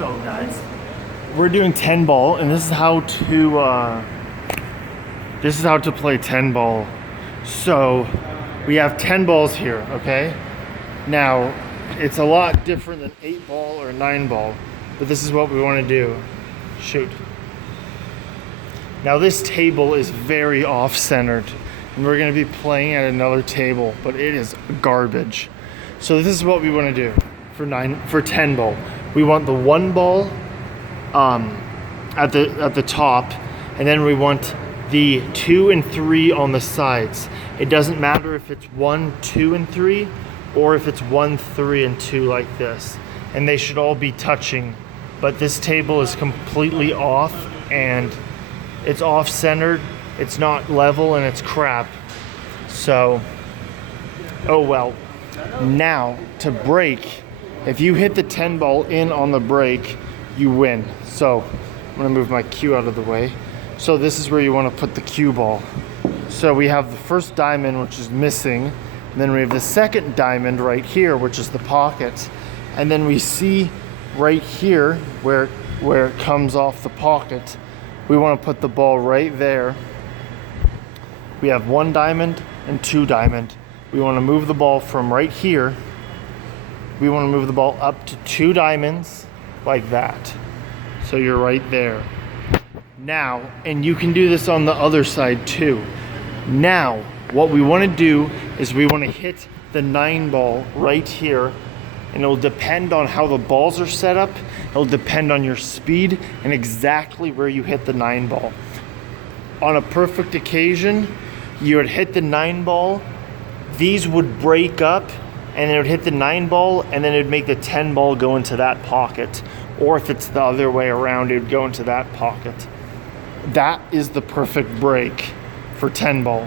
So guys, we're doing 10 ball, and this is how to play 10 ball. So we have 10 balls here, okay? Now it's a lot different than 8 ball or 9 ball, but this is what we want to do. Shoot. Now this table is very off-centered, and we're going to be playing at another table, but it is garbage. So this is what we want to do for 10 ball. We want the 1 ball at the top, and then we want the 2 and 3 on the sides. It doesn't matter if it's 1, 2, and 3, or if it's 1, 3, and 2 like this. And they should all be touching. But this table is completely off, and it's off-centered, it's not level, and it's crap. So, oh well. Now, to break, if you hit the 10 ball in on the break, you win. So, I'm gonna move my cue out of the way. So this is where you wanna put the cue ball. So we have the first diamond, which is missing. And then we have the second diamond right here, which is the pocket. And then we see right here where it comes off the pocket. We wanna put the ball right there. We have 1 diamond and 2 diamond. We wanna move the ball from right here. We want to move the ball up to 2 diamonds like that. So you're right there. Now, and you can do this on the other side too. Now, what we want to do is we want to hit the 9 ball right here, and it'll depend on how the balls are set up. It'll depend on your speed and exactly where you hit the 9 ball. On a perfect occasion, you would hit the 9 ball, these would break up, and then it would hit the 9 ball, and then it would make the 10 ball go into that pocket. Or if it's the other way around, it would go into that pocket. That is the perfect break for 10 ball.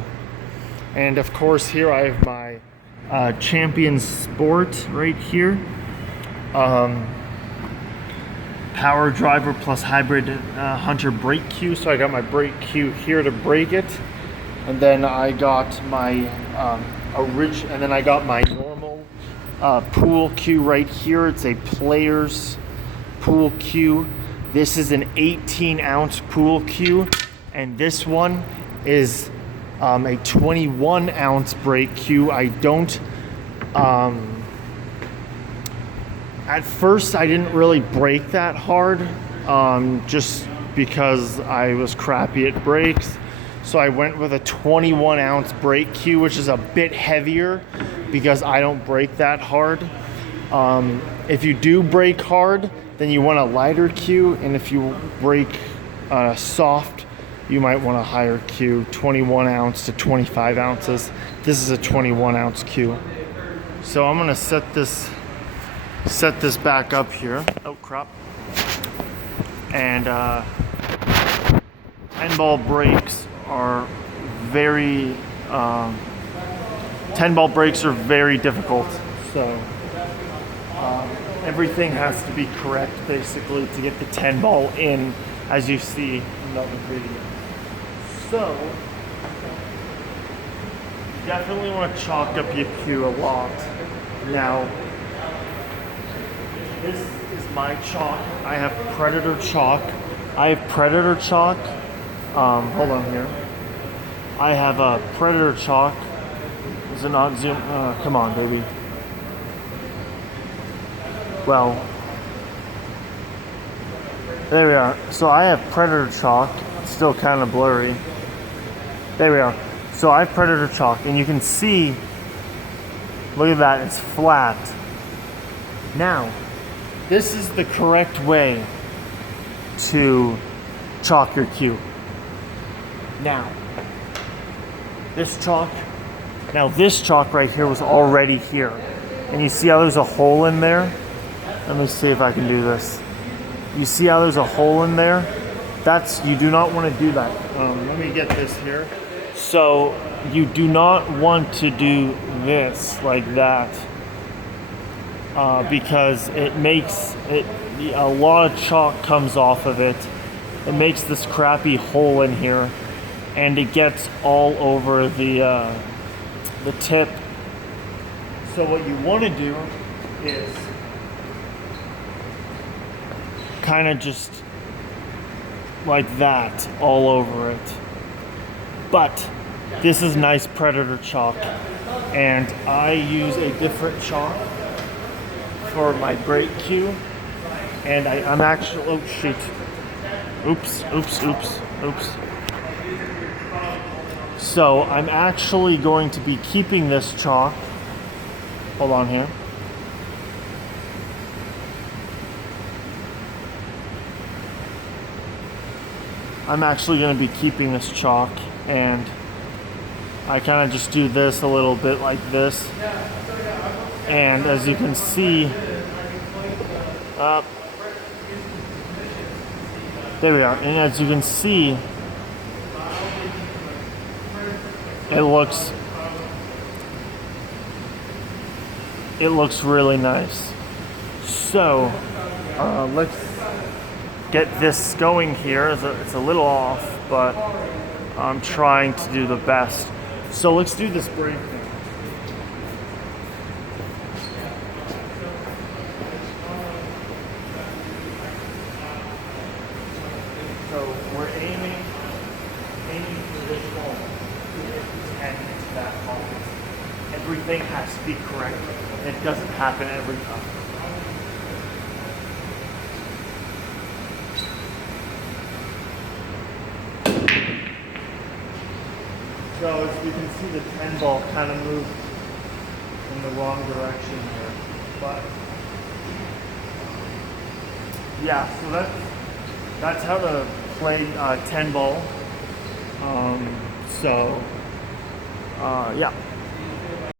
And of course, here I have my Champion Sport right here. Power Driver plus Hybrid Hunter brake cue. So I got my brake cue here to brake it. And then I got my and then I got my normal pool cue right here. It's a player's pool cue. This is an 18-ounce pool cue, and this one is a 21-ounce brake cue. I don't. At first, I didn't really brake that hard, just because I was crappy at brakes. So I went with a 21-ounce brake cue, which is a bit heavier because I don't brake that hard. If you do brake hard, then you want a lighter cue, and if you brake soft, you might want a higher cue, 21 ounce to 25 ounces. This is a 21-ounce cue. So I'm gonna set this back up here. Oh crap! And 10 ball brakes are very 10 ball brakes are very difficult, so everything has to be correct basically to get the 10 ball in, as you see in the other video. So you definitely want to chalk up your cue a lot. Now this is my chalk. I have Predator chalk. Hold on here. I have a Predator chalk. Is it not zoom? Come on, baby. Well, there we are. So I have Predator chalk. It's still kind of blurry. There we are. So I have Predator chalk, and you can see, look at that, it's flat. Now, this is the correct way to chalk your cue. Now, this chalk right here was already here. And you see how there's a hole in there? Let me see if I can do this. You see how there's a hole in there? You do not want to do that. Let me get this here. So you do not want to do this like that, because it makes it, a lot of chalk comes off of it. It makes this crappy hole in here, and it gets all over the tip. So what you want to do is kind of just like that all over it. But this is nice Predator chalk, and I use a different chalk for my brake cue. And I'm actually, oh shoot, oops. So I'm actually going to be keeping this chalk. Hold on here. I'm actually going to be keeping this chalk, and I kind of just do this a little bit like this. And as you can see, there we are. And as you can see, it looks really nice. So let's get this going here. It's a little off, but I'm trying to do the best. So let's do this brake thing. So we're aiming for this ball and into that ball. Everything has to be correct. It doesn't happen every time. So as you can see, the 10 ball kind of moved in the wrong direction here. But yeah, so that's how to play 10 ball. Yeah.